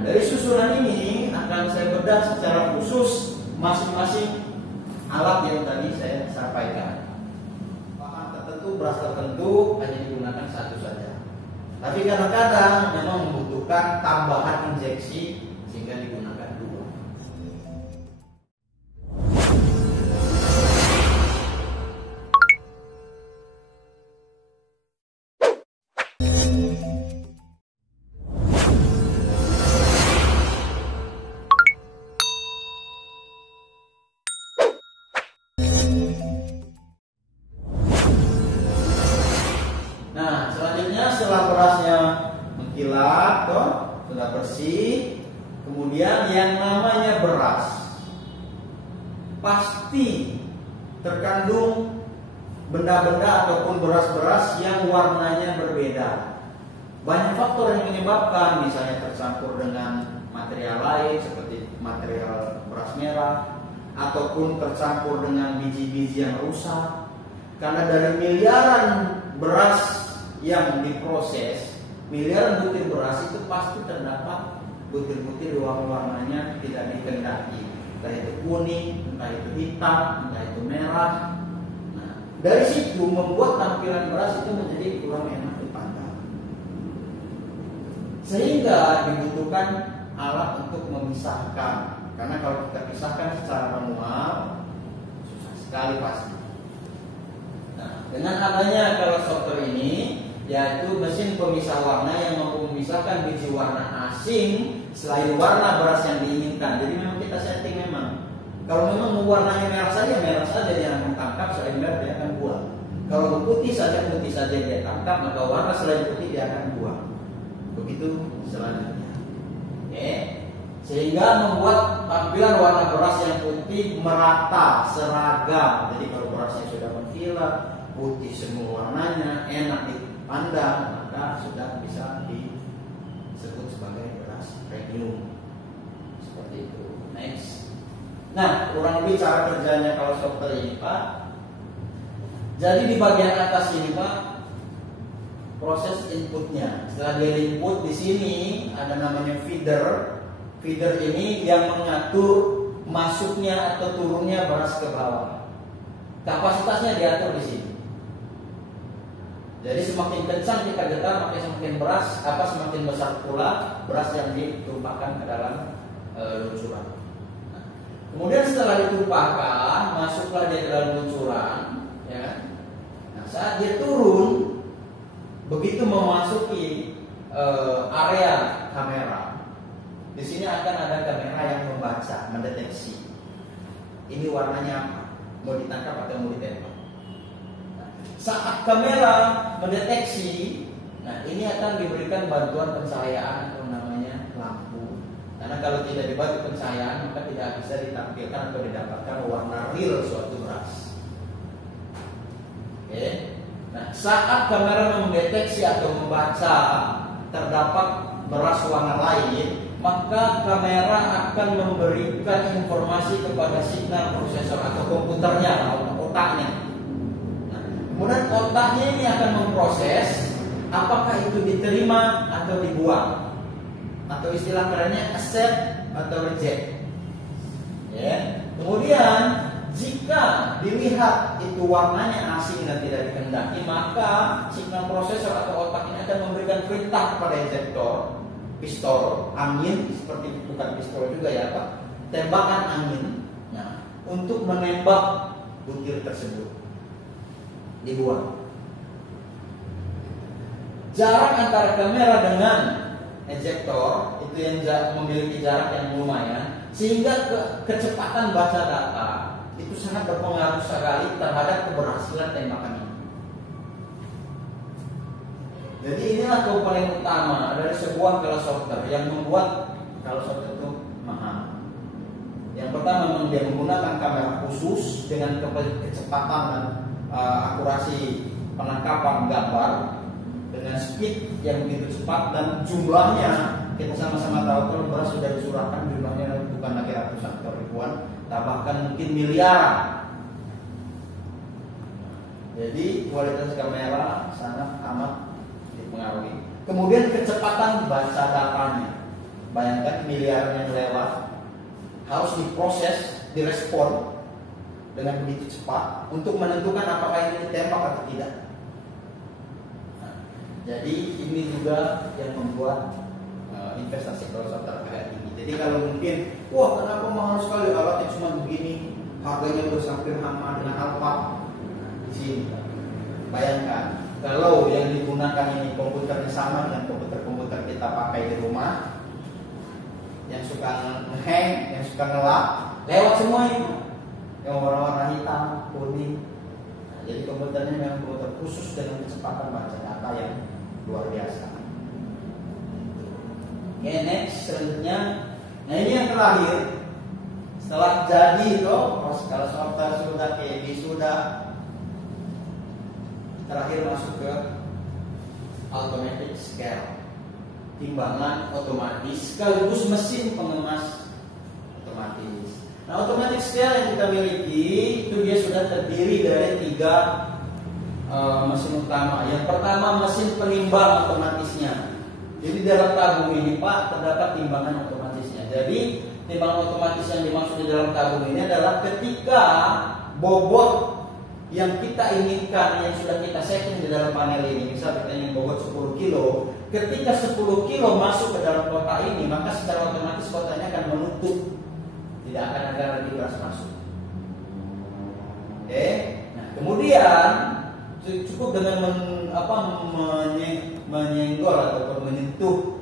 dari susunan ini akan saya bedah secara khusus masing-masing alat yang tadi saya sampaikan. Bahan tertentu, beras tertentu hanya digunakan satu saja. Tapi kadang-kadang memang membutuhkan tambahan injeksi sehingga digunakan dua. Nah, selanjutnya setelah berasnya mengkilap, sudah bersih, kemudian yang namanya beras pasti terkandung benda-benda ataupun beras-beras yang warnanya berbeda. Banyak faktor yang menyebabkan, misalnya tercampur dengan material lain seperti material beras merah, ataupun tercampur dengan biji-biji yang rusak. Karena dari miliaran beras yang diproses, miliaran butir beras itu pasti terdapat butir-butir warna-warnanya tidak dikehendaki, entah itu kuning, entah itu hitam, entah itu merah. Nah, dari situ membuat tampilan beras itu menjadi kurang enak dipandang. Sehingga dibutuhkan alat untuk memisahkan. Karena kalau kita pisahkan secara manual susah sekali pasti. Nah, dengan adanya color sorter ini, yaitu mesin pemisah warna yang mampu memisahkan biji warna asing selain warna beras yang diinginkan. Jadi memang kita setting memang. Kalau memang warnanya merah saja dia akan tangkap, selain merah dia akan buang. Kalau putih saja dia tangkap, maka warna selain putih dia akan buang. Begitu selanjutnya. Oke. Sehingga membuat tampilan warna beras yang putih merata, seragam. Jadi kalau berasnya sudah mengkilap, putih semua warnanya, enak dipandang, maka sudah bisa disebut sebagai beras premium. Seperti itu. Next. Nah, kurang lebih cara kerjanya kalau sorter ini, Pak. Jadi di bagian atas ini, Pak, proses inputnya. Setelah dia input, di sini ada namanya feeder. Feeder ini yang mengatur masuknya atau turunnya beras ke bawah. Kapasitasnya diatur di sini. Jadi semakin kencang kita getar, maka semakin semakin besar pula beras yang ditumpahkan ke dalam luncuran. Nah, kemudian setelah ditumpahkan, masuklah dia ke dalam luncuran, ya kan? Nah, saat dia turun, begitu memasuki area kamera, di sini akan ada kamera yang membaca, mendeteksi. Ini warnanya apa? Mau ditangkap atau mau ditembak? Saat kamera mendeteksi, nah ini akan diberikan bantuan pencahayaan atau namanya lampu. Karena kalau tidak dibantu pencahayaan, maka tidak bisa ditampilkan atau didapatkan warna real suatu beras. Oke. Nah, saat kamera mendeteksi atau membaca terdapat beras warna lain, maka kamera akan memberikan informasi kepada signal prosesor atau komputernya atau otaknya. Kemudian otaknya ini akan memproses apakah itu diterima atau dibuang, atau istilah kerennya accept atau reject. Ya. Kemudian jika dilihat itu warnanya asing dan tidak dikehendaki, maka signal prosesor atau otak ini akan memberikan perintah kepada injektor, pistol, angin, seperti bukan pistol juga ya Pak, tembakan angin, nah, untuk menembak butir tersebut. Dibuang. Jarak antara kamera dengan ejektor itu yang memiliki jarak yang lumayan, sehingga kecepatan baca data itu sangat berpengaruh sekali terhadap keberhasilan tembakan ini. Jadi inilah komponen utama dari sebuah color sorter yang membuat color sorter itu mahal. Yang pertama, dia menggunakan kamera khusus dengan kecepatan dan akurasi penangkapan gambar dengan speed yang begitu cepat, dan jumlahnya kita sama-sama tahu kalau beras sudah disurahkan jumlahnya bukan lagi ratusan atau ribuan, bahkan mungkin miliaran. Jadi kualitas kamera sangat amat dipengaruhi. Kemudian kecepatan baca datanya. Bayangkan miliaran yang lewat harus diproses, direspon dengan begitu cepat untuk menentukan apakah ini ditembak atau tidak. Nah, jadi ini juga yang membuat investasi kelautan kayak ini. Jadi kalau mungkin, wah kenapa mahal sekali alatnya cuma begini, harganya udah hampir sama dengan Alphard. Nah, di sini bayangkan kalau yang digunakan ini komputernya sama dengan komputer kita pakai di rumah, yang suka nge-hang, yang suka ngelap, lewat semua ini. Yang warna-warna hitam, kuning. Nah, jadi komputernya memang komputer khusus dengan kecepatan baca data yang luar biasa. Oke, next selanjutnya. Nah ini yang terakhir. Setelah jadi itu, kalau software sudah, KB sudah, terakhir masuk ke automatic scale. Timbangan otomatis sekaligus mesin pengemas otomatis. Nah, automatic scale yang kita miliki itu dia sudah terdiri dari 3 mesin utama. Yang pertama mesin penimbang otomatisnya. Jadi dalam tabung ini Pak terdapat timbangan otomatisnya. Jadi timbangan otomatis yang dimaksud di dalam tabung ini adalah ketika bobot yang kita inginkan, yang sudah kita setting di dalam panel ini, misal kita ingin bobot 10 kilo, ketika 10 kilo masuk ke dalam kotak ini, maka secara otomatis kotaknya akan menutup, tidak akan ada lagi gas masuk. Oke, nah kemudian cukup dengan menyenggol atau menyentuh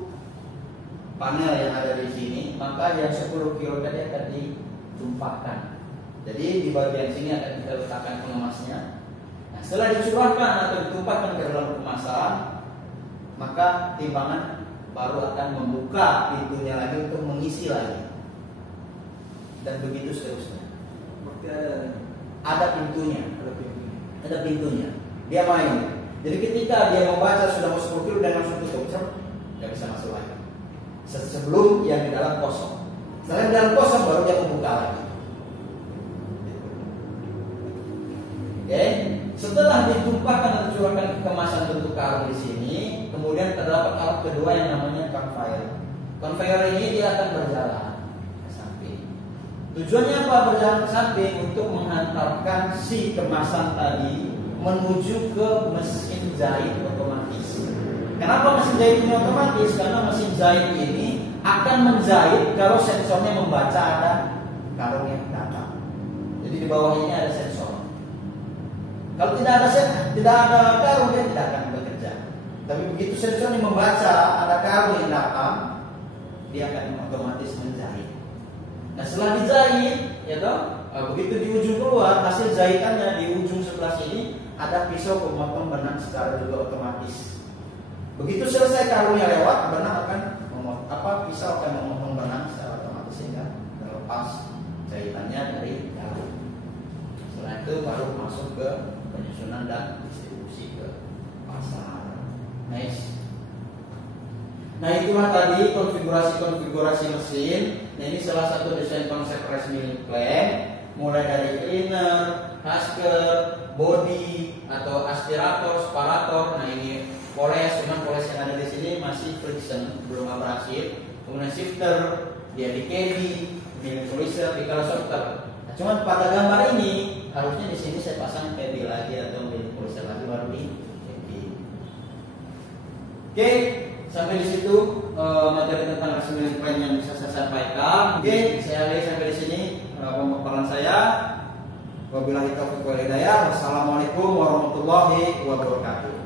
panel yang ada di sini, maka yang 10 kilo tadi akan ditumpahkan. Jadi di bagian sini akan kita letakkan pengemasnya. Nah, setelah dicurahkan atau ditumpahkan ke dalam kemasan, maka timbangan baru akan membuka pintunya lagi untuk mengisi lagi. Dan begitu seterusnya. Ada pintunya. Ada pintunya. Dia main. Jadi ketika dia membaca sudah mau 10 kilo dan langsung tutup, nggak bisa masuk lagi. Sebelum yang di dalam kosong. Setelah di dalam kosong baru dia membuka lagi. Oke, setelah ditumpahkan atau curahkan kemasan bentuk karung di sini, kemudian terdapat alat kedua yang namanya conveyor. Conveyor ini dia akan berjalan ke samping. Tujuannya apa berjalan ke samping? Untuk menghantarkan si kemasan tadi menuju ke mesin jahit otomatis. Kenapa mesin jahit ini otomatis? Karena mesin jahit ini akan menjahit kalau sensornya membaca ada karung yang datang. Jadi di bawah ini ada sensor. Kalau tidak ada karung dia tidak akan bekerja. Tapi begitu sensornya membaca ada karung yang datang, dia akan otomatis menjahit. Nah setelah dijahit, ya toh, begitu di ujung keluar hasil jahitannya di ujung sebelah sini ada pisau pemotong benang secara juga otomatis. Begitu selesai karungnya lewat, benang akan pisau akan memotong benang secara otomatis sehingga terlepas jahitannya dari karung. Setelah itu baru masuk ke penyusunan dan distribusi ke pasar. Nice. Nah itulah tadi konfigurasi mesin. Nah ini salah satu desain konsep rice milling plant, mulai dari cleaner, husker, body atau aspirator, separator. Nah ini poles, cuman poles yang ada di sini masih friction, belum abrasif. Kemudian shifter, dia di caddy, milling polisher, di color sorter. Nah cuman pada gambar ini harusnya di sini saya pasang caddy lagi atau milling polisher lagi baru di caddy. Oke. Sampai di situ materi tentang rice milling plant yang bisa saya sampaikan. Oke, saya akhiri sampai di sini pemaparan saya. Wabillahi taufiq wal hidayah. Wassalamualaikum warahmatullahi wabarakatuh.